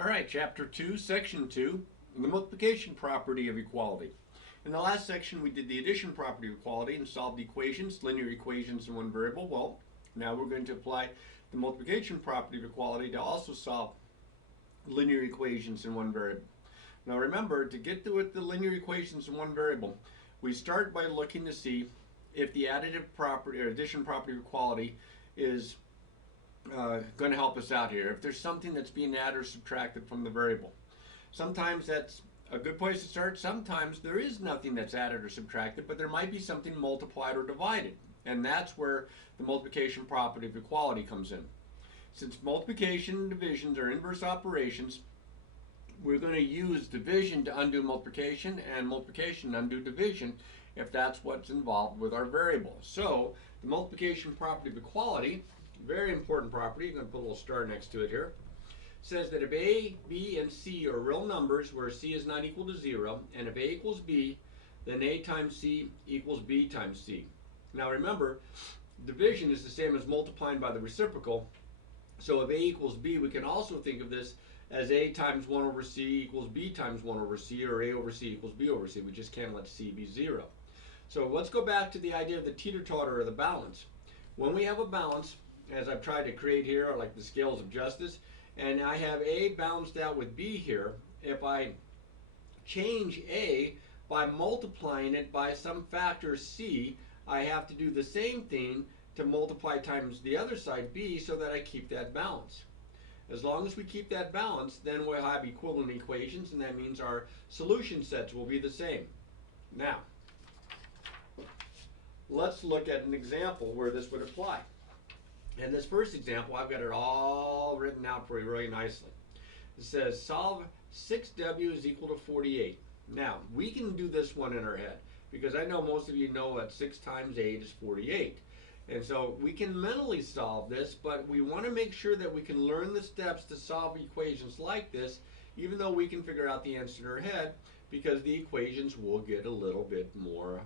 All right, Chapter 2, Section 2, the multiplication property of equality. In the last section, we did the addition property of equality and solved equations, linear equations in one variable. Well, now we're going to apply the multiplication property of equality to also solve linear equations in one variable. Now remember, to get to the linear equations in one variable, we start by looking to see if the additive property or addition property of equality is going to help us out here. If there's something that's being added or subtracted from the variable. Sometimes that's a good place to start. Sometimes there is nothing that's added or subtracted, but there might be something multiplied or divided. And that's where the multiplication property of equality comes in. Since multiplication and divisions are inverse operations, we're going to use division to undo multiplication and multiplication to undo division if that's what's involved with our variable. So the multiplication property of equality, very important property, I'm going to put a little star next to it here, says that if A, B, and C are real numbers where C is not equal to 0, and if A equals B, then A times C equals B times C. Now remember, division is the same as multiplying by the reciprocal, so if A equals B, we can also think of this as A times 1 over C equals B times 1 over C, or A over C equals B over C. We just can't let C be 0. So let's go back to the idea of the teeter-totter or the balance. When we have a balance, as I've tried to create here, are like the scales of justice, and I have A balanced out with B here, if I change A by multiplying it by some factor C, I have to do the same thing to multiply times the other side, B, so that I keep that balance. As long as we keep that balance, then we'll have equivalent equations, and that means our solution sets will be the same. Now, let's look at an example where this would apply. In this first example, I've got it all written out for you really nicely. It says solve 6w is equal to 48. Now, we can do this one in our head because I know most of you know that 6 times 8 is 48. And so we can mentally solve this, but we want to make sure that we can learn the steps to solve equations like this, even though we can figure out the answer in our head, because the equations will get a little bit more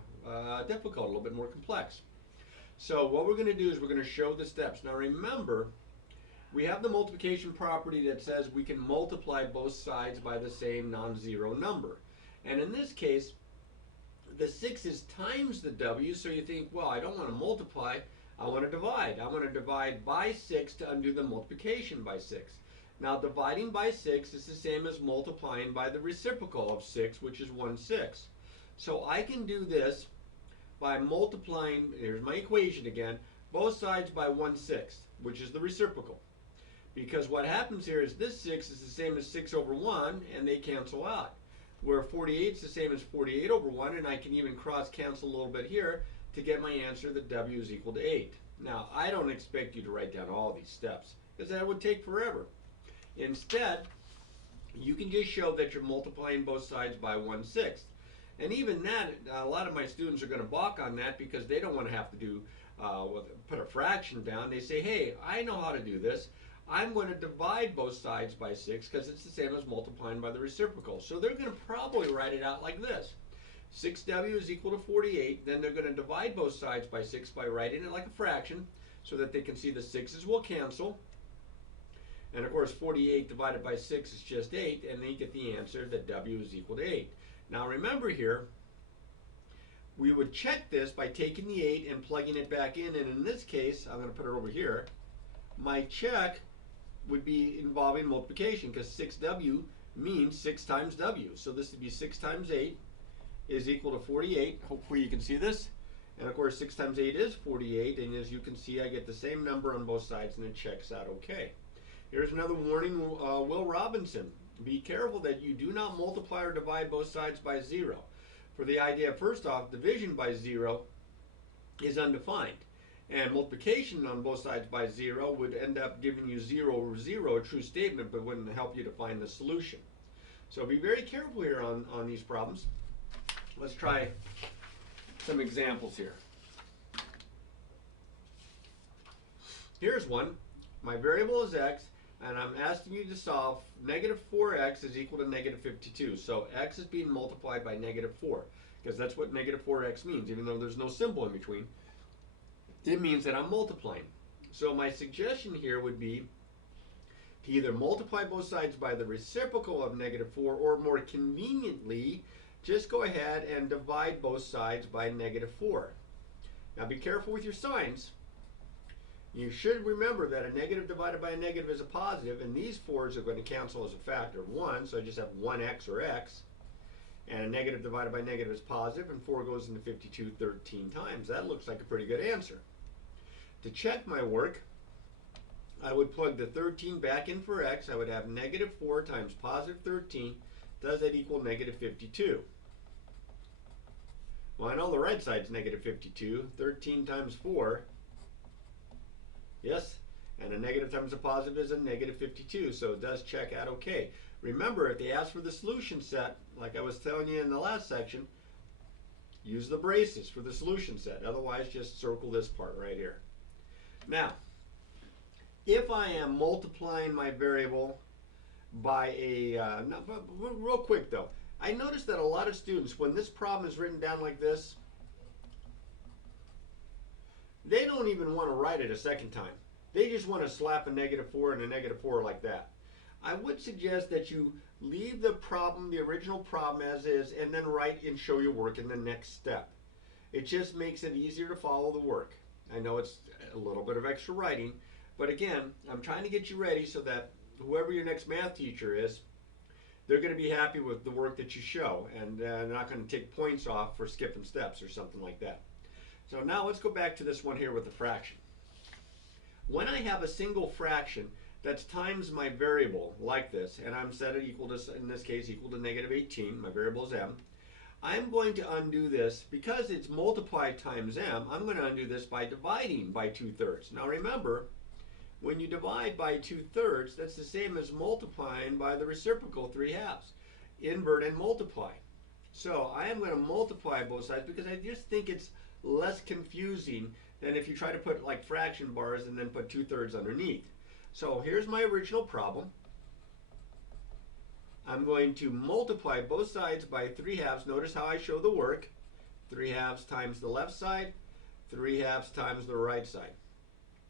difficult, a little bit more complex. So what we're going to do is we're going to show the steps. Now remember, we have the multiplication property that says we can multiply both sides by the same non-zero number. And in this case, the 6 is times the w, so you think, well, I don't want to multiply, I want to divide. I want to divide by 6 to undo the multiplication by 6. Now dividing by 6 is the same as multiplying by the reciprocal of 6, which is 1/6. So I can do this by multiplying, here's my equation again, both sides by 1/6, which is the reciprocal. Because what happens here is this 6 is the same as 6 over 1, and they cancel out. Where 48 is the same as 48 over 1, and I can even cross cancel a little bit here to get my answer that w is equal to 8. Now, I don't expect you to write down all these steps, because that would take forever. Instead, you can just show that you're multiplying both sides by 1/6. And even that, a lot of my students are going to balk on that because they don't want to have to do put a fraction down. They say, hey, I know how to do this. I'm going to divide both sides by 6 because it's the same as multiplying by the reciprocal. So they're going to probably write it out like this. 6w is equal to 48. Then they're going to divide both sides by 6 by writing it like a fraction so that they can see the 6's will cancel. And of course, 48 divided by 6 is just 8, and then you get the answer that w is equal to 8. Now remember here, we would check this by taking the 8 and plugging it back in, and in this case, I'm going to put it over here, my check would be involving multiplication because 6w means 6 times w. So this would be 6 times 8 is equal to 48. Hopefully you can see this. And of course 6 times 8 is 48, and as you can see I get the same number on both sides and it checks out okay. Here's another warning, Will Robinson. Be careful that you do not multiply or divide both sides by 0. For the idea, first off, division by 0 is undefined. And multiplication on both sides by 0 would end up giving you 0 over 0, a true statement, but wouldn't help you to find the solution. So be very careful here on these problems. Let's try some examples here. Here's one. My variable is x, and I'm asking you to solve negative 4x is equal to negative 52. So x is being multiplied by negative 4, because that's what negative 4x means, even though there's no symbol in between. It means that I'm multiplying. So my suggestion here would be to either multiply both sides by the reciprocal of -4, or more conveniently, just go ahead and divide both sides by -4. Now be careful with your signs. You should remember that a negative divided by a negative is a positive, and these 4's are going to cancel as a factor of 1, so I just have 1x or x. And a negative divided by negative is positive, and 4 goes into 52 13 times. That looks like a pretty good answer. To check my work, I would plug the 13 back in for x. I would have -4 times positive 13. Does that equal -52? Well, I know the right side's -52. 13 times 4. Yes, and a negative times a positive is a -52, so it does check out okay. Remember, if they ask for the solution set, like I was telling you in the last section, use the braces for the solution set. Otherwise, just circle this part right here. Now, if I am multiplying my variable by a, real quick though, I noticed that a lot of students, when this problem is written down like this, they don't even want to write it a second time. They just want to slap a -4 and a -4 like that. I would suggest that you leave the problem, the original problem as is, and then write and show your work in the next step. It just makes it easier to follow the work. I know it's a little bit of extra writing, but again, I'm trying to get you ready so that whoever your next math teacher is, they're going to be happy with the work that you show, and they're not going to take points off for skipping steps or something like that. So now let's go back to this one here with the fraction. When I have a single fraction that's times my variable like this, and I'm set it equal to, in this case, equal to -18, my variable is m, I'm going to undo this, because it's multiplied times m, I'm going to undo this by dividing by 2/3. Now remember, when you divide by 2/3, that's the same as multiplying by the reciprocal 3/2. Invert and multiply. So I am going to multiply both sides because I just think it's less confusing than if you try to put like fraction bars and then put 2/3 underneath. So here's my original problem. I'm going to multiply both sides by 3/2. Notice how I show the work. 3/2 times the left side, 3/2 times the right side.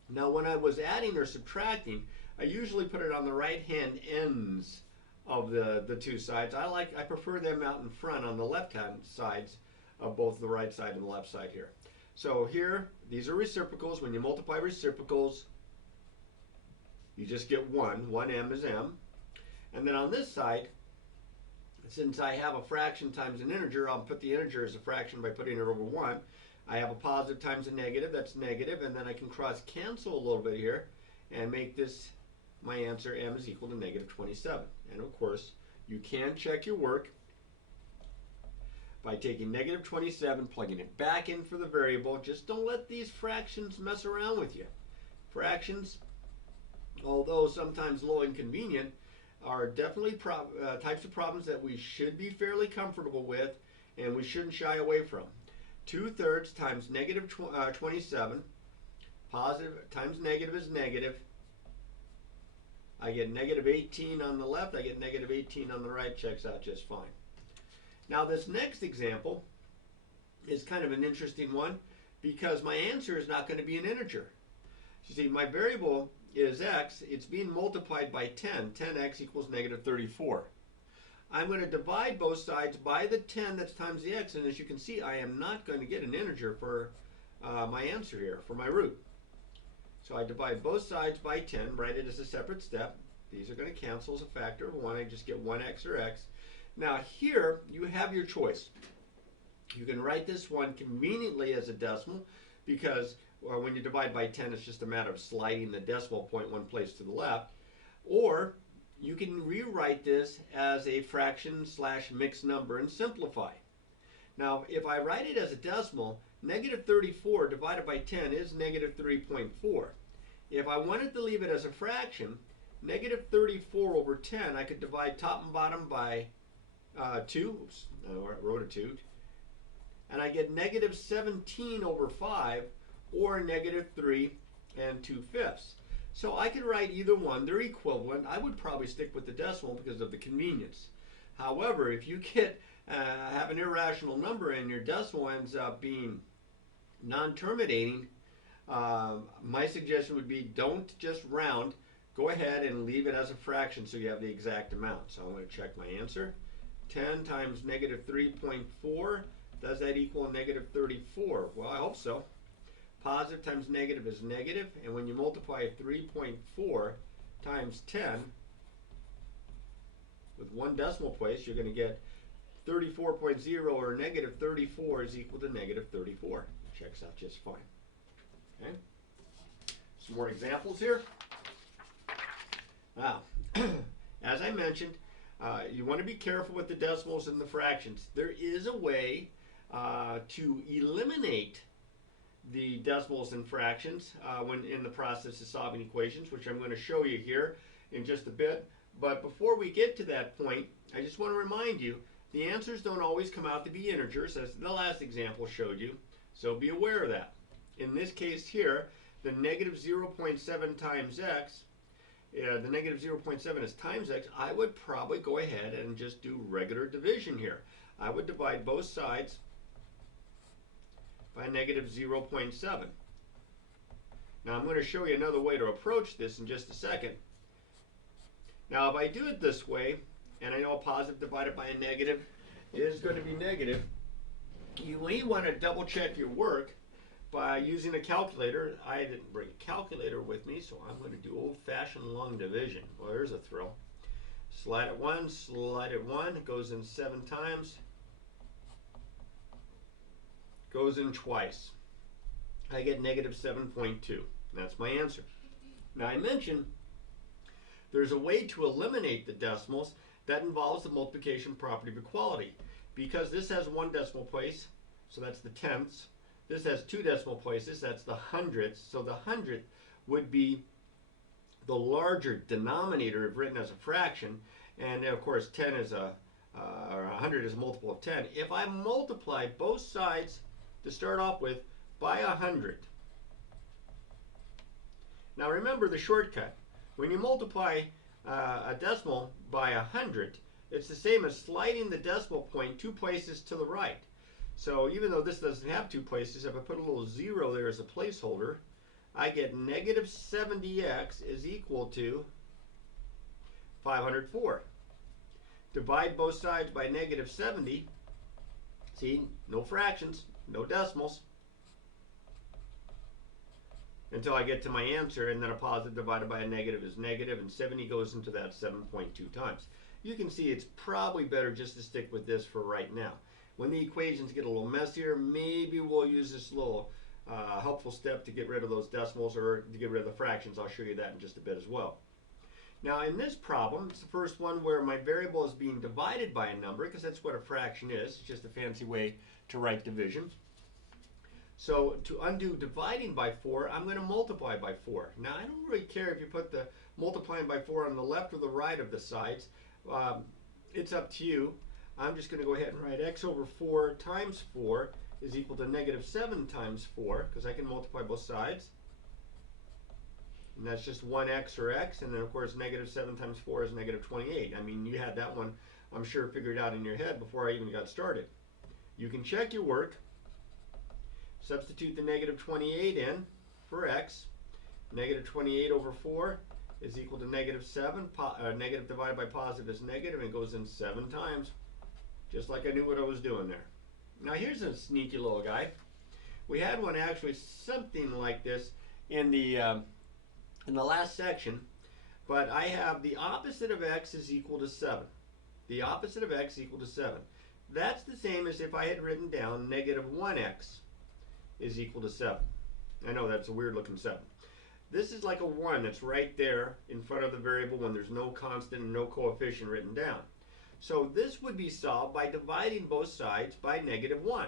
Now when I was adding or subtracting, I usually put it on the right hand ends of the two sides. I prefer them out in front on the left hand sides of both the right side and the left side here. So here, these are reciprocals. When you multiply reciprocals, you just get 1. 1m is m. And then on this side, since I have a fraction times an integer, I'll put the integer as a fraction by putting it over 1. I have a positive times a negative, that's negative, and then I can cross cancel a little bit here and make this my answer. M is equal to -27. And of course, you can check your work by taking -27, plugging it back in for the variable. Just don't let these fractions mess around with you. Fractions, although sometimes low inconvenient, are definitely types of problems that we should be fairly comfortable with and we shouldn't shy away from. 2/3 times -27, positive times negative is negative. I get -18 on the left, I get -18 on the right, checks out just fine. Now this next example is kind of an interesting one because my answer is not going to be an integer. You see, my variable is x, it's being multiplied by 10. 10x equals -34. I'm going to divide both sides by the 10 that's times the x, and as you can see, I am not going to get an integer for my answer here, for my root. So I divide both sides by 10, write it as a separate step. These are going to cancel as a factor of 1. I just get 1x or x. Now here, you have your choice. You can write this one conveniently as a decimal because when you divide by 10, it's just a matter of sliding the decimal point one place to the left. Or you can rewrite this as a fraction / mixed number and simplify. Now, if I write it as a decimal, -34 divided by 10 is -3.4. If I wanted to leave it as a fraction, -34 over 10, I could divide top and bottom by 2. Oops, I wrote a 2. And I get -17 over 5, or -3 2/5. So I could write either one. They're equivalent. I would probably stick with the decimal because of the convenience. However, if you get have an irrational number and your decimal ends up being non-terminating, my suggestion would be don't just round. go ahead and leave it as a fraction so you have the exact amount. So I'm going to check my answer. 10 times negative 3.4, does that equal negative 34? Well, I hope so. Positive times negative is negative, and when you multiply 3.4 times 10 with one decimal place, you're going to get 34.0, or negative 34 is equal to negative 34. Checks out just fine. Okay. Some more examples here. Now, as I mentioned, you want to be careful with the decimals and the fractions. There is a way to eliminate the decimals and fractions when in the process of solving equations, which I'm going to show you here in just a bit. But before we get to that point, I just want to remind you, the answers don't always come out to be integers, as the last example showed you, so be aware of that. In this case here, the negative 0.7 times x, the negative 0.7 is times x, I would probably go ahead and just do regular division here. I would divide both sides by negative 0.7. Now I'm going to show you another way to approach this in just a second. Now if I do it this way, and I know a positive divided by a negative is going to be negative, you may want to double check your work by using a calculator. I didn't bring a calculator with me, so I'm going to do old-fashioned long division. Well, there's a thrill. Slide it once, slide it one, it goes in 7 times, goes in twice. I get negative 7.2. That's my answer. Now I mentioned there's a way to eliminate the decimals that involves the multiplication property of equality. Because this has one decimal place, so that's the tenths. This has 2 decimal places, that's the hundredths. So the hundredth would be the larger denominator if written as a fraction. And of course 10 is or 100 is a multiple of 10. If I multiply both sides to start off with by 100. Now remember the shortcut. When you multiply a decimal by 100, it's the same as sliding the decimal point 2 places to the right. So even though this doesn't have 2 places, if I put a little 0 there as a placeholder, I get negative 70x is equal to 504. Divide both sides by negative 70. See, no fractions, no decimals, until I get to my answer, and then a positive divided by a negative is negative, and 70 goes into that 7.2 times. You can see it's probably better just to stick with this for right now. When the equations get a little messier, maybe we'll use this little helpful step to get rid of those decimals or to get rid of the fractions. I'll show you that in just a bit as well. Now in this problem, it's the first one where my variable is being divided by a number, because that's what a fraction is. It's just a fancy way to write division. So to undo dividing by 4, I'm going to multiply by 4. Now I don't really care if you put the multiplying by 4 on the left or the right of the sides. It's up to you. I'm just going to go ahead and write x over 4 times 4 is equal to negative 7 times 4, because I can multiply both sides. And that's just 1x or x, and then of course negative 7 times 4 is negative 28. I mean, you had that one, I'm sure, figured out in your head before I even got started. You can check your work. Substitute the negative 28 in for x. Negative 28 over 4 is equal to negative 7. Negative divided by positive is negative, and it goes in 7 times. Just like I knew what I was doing there. Now here's a sneaky little guy. We had one actually something like this in the last section, but I have the opposite of x is equal to 7. The opposite of x is equal to 7. That's the same as if I had written down negative 1x is equal to 7. I know that's a weird looking 7. This is like a 1 that's right there in front of the variable when there's no constant and no coefficient written down. So this would be solved by dividing both sides by negative 1.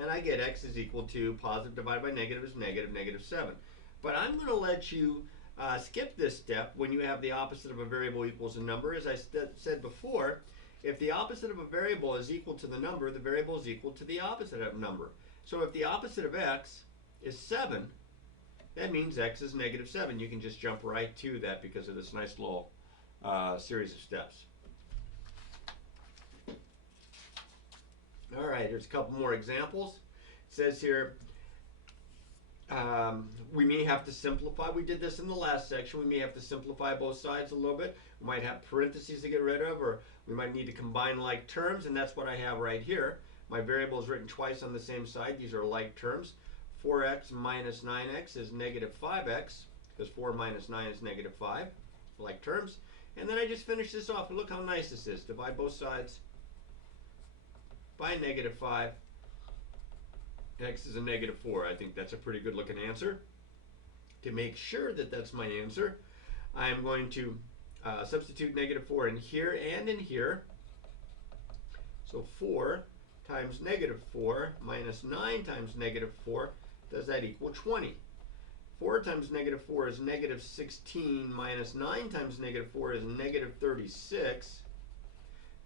And I get x is equal to positive divided by negative is negative, negative 7. But I'm going to let you skip this step when you have the opposite of a variable equals a number. As I said before, if the opposite of a variable is equal to the number, the variable is equal to the opposite of number. So if the opposite of x is 7, that means x is negative 7. You can just jump right to that because of this nice little series of steps. All right, here's a couple more examples. It says here, We may have to simplify. We did this in the last section. We may have to simplify both sides a little bit. We might have parentheses to get rid of, or we might need to combine like terms, and that's what I have right here. My variable is written twice on the same side. These are like terms. 4x minus 9x is negative 5x, because 4 minus 9 is negative 5, like terms. And then I just finish this off, and look how nice this is. Divide both sides by negative 5. X is a negative 4. I think that's a pretty good looking answer. To make sure that that's my answer, I'm going to substitute negative 4 in here and in here. So 4 times negative 4 minus 9 times negative 4, does that equal 20? 4 times negative 4 is negative 16 minus 9 times negative 4 is negative 36.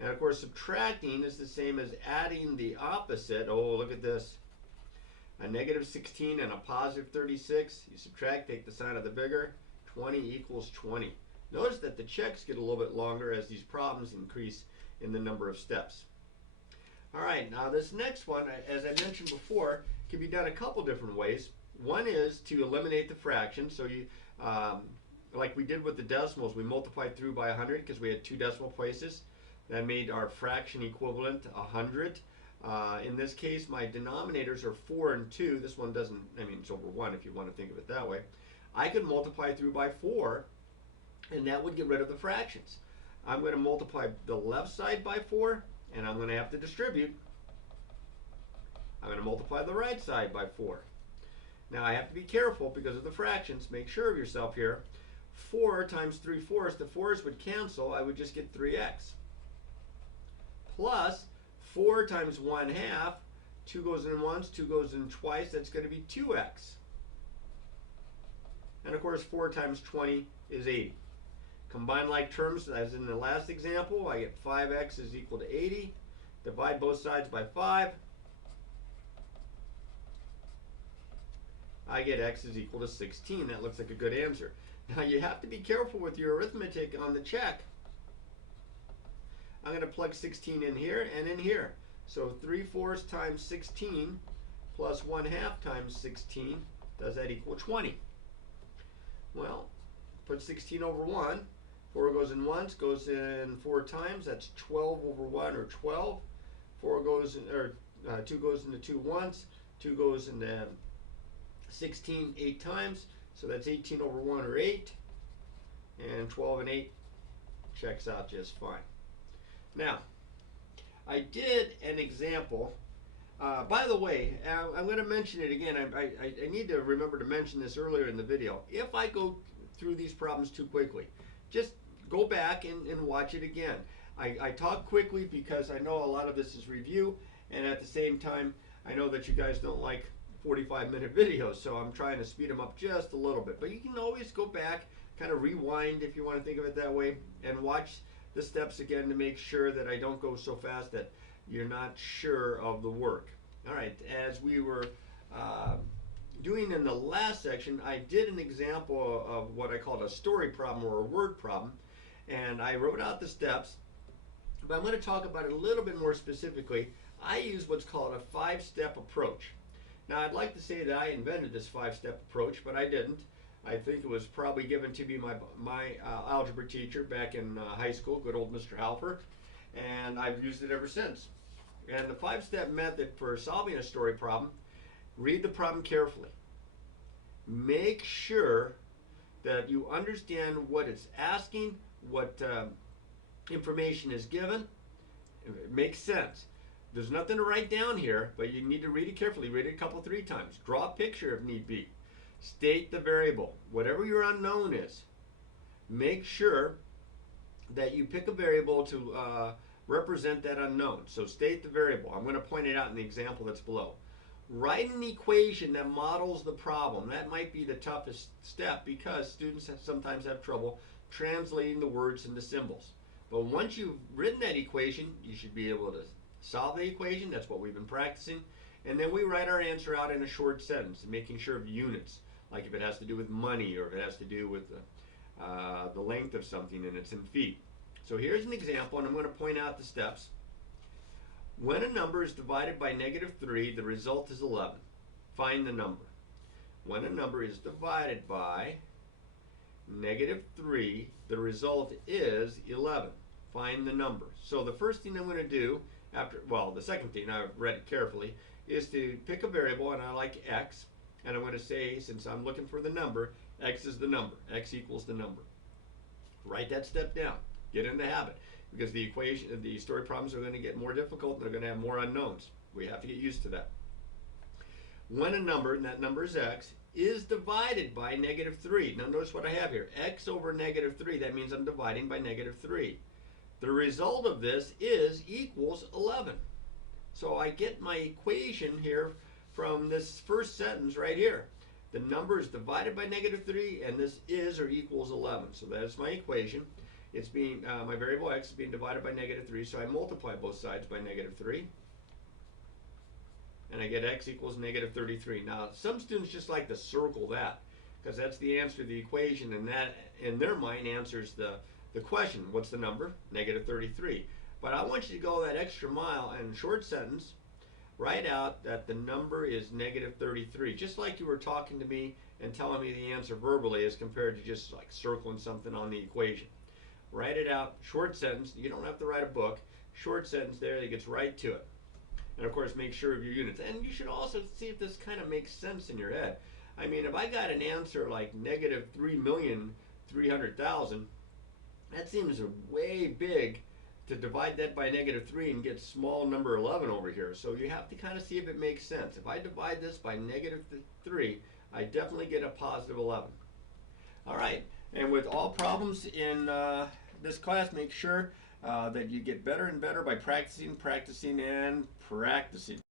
And of course subtracting is the same as adding the opposite. Oh, look at this. A negative 16 and a positive 36. You subtract, take the sign of the bigger. 20 equals 20. Notice that the checks get a little bit longer as these problems increase in the number of steps. All right, now this next one, as I mentioned before, can be done a couple different ways. One is to eliminate the fraction. So you, like we did with the decimals, we multiplied through by 100 because we had 2 decimal places. That made our fraction equivalent 100. In this case, my denominators are 4 and 2. This one doesn't, I mean, it's over 1 if you want to think of it that way. I could multiply through by 4, and that would get rid of the fractions. I'm going to multiply the left side by 4, and I'm going to have to distribute. I'm going to multiply the right side by 4. Now I have to be careful because of the fractions. Make sure of yourself here. 4 times 3/4, the 4's would cancel. I would just get 3x. Plus 4 times 1/2, 2 goes in once, 2 goes in twice, that's going to be 2x. And of course 4 times 20 is 80. Combine like terms, as in the last example, I get 5x is equal to 80. Divide both sides by 5. I get x is equal to 16. That looks like a good answer. Now you have to be careful with your arithmetic on the check. I'm going to plug 16 in here and in here. So 3/4 times 16 plus 1/2 times 16, does that equal 20? Well, put 16 over 1. 4 goes in once, goes in 4 times. That's 12 over 1, or 12. 4 goes in, or 2 goes into 2 once. 2 goes into 16 8 times. So that's 18 over 1, or 8. And 12 and 8 checks out just fine. Now, I did an example. By the way, I'm going to mention it again. I need to remember to mention this earlier in the video. If I go through these problems too quickly, just go back and watch it again. I talk quickly because I know a lot of this is review, and at the same time, I know that you guys don't like 45-minute videos, so I'm trying to speed them up just a little bit. But you can always go back, kind of rewind if you want to think of it that way, and watch the steps again to make sure that I don't go so fast that you're not sure of the work. All right, as we were doing in the last section, I did an example of what I called a story problem or a word problem, and I wrote out the steps, but I'm going to talk about it a little bit more specifically. I use what's called a 5-step approach. Now I'd like to say that I invented this 5-step approach, but I didn't. I think it was probably given to me by my algebra teacher back in high school, good old Mr. Halper, and I've used it ever since. And the 5-step method for solving a story problem: read the problem carefully. Make sure that you understand what it's asking, what information is given. It makes sense. There's nothing to write down here, but you need to read it carefully. Read it a couple, 3 times. Draw a picture if need be. State the variable. Whatever your unknown is, make sure that you pick a variable to represent that unknown. So state the variable. I'm going to point it out in the example that's below. Write an equation that models the problem. That might be the toughest step because students sometimes have trouble translating the words into symbols. But once you've written that equation, you should be able to solve the equation. That's what we've been practicing. And then we write our answer out in a short sentence, making sure of units, like if it has to do with money or if it has to do with the length of something and it's in feet. So here's an example, and I'm going to point out the steps. When a number is divided by -3, the result is 11. Find the number. when a number is divided by -3, the result is 11. Find the number. So the first thing I'm going to do the second thing, I've read it carefully, is to pick a variable, and I like x, and I'm going to say, since I'm looking for the number, x is the number. X equals the number. Write that step down. Get in the habit, because the story problems are going to get more difficult, and they're going to have more unknowns. We have to get used to that. When a number, and that number is x, is divided by -3. Now notice what I have here. X over -3, that means I'm dividing by -3. The result of this is equals 11. So I get my equation here from this first sentence right here. The number is divided by -3, and this is or equals 11. So that's my equation. It's being, my variable x is being divided by -3, so I multiply both sides by -3. And I get x equals -33. Now, some students just like to circle that, because that's the answer to the equation, and that, in their mind, answers the question. What's the number? -33. But I want you to go that extra mile and short sentence, write out that the number is -33, just like you were talking to me and telling me the answer verbally, as compared to just like circling something on the equation. Write it out, short sentence. You don't have to write a book. Short sentence there that gets right to it. And of course, make sure of your units. And you should also see if this kind of makes sense in your head. I mean, if I got an answer like -3,300,000, that seems way big to divide that by -3 and get small number 11 over here. So you have to kind of see if it makes sense. If I divide this by -3, I definitely get a positive 11. All right, and with all problems in this class, make sure that you get better and better by practicing, practicing, and practicing.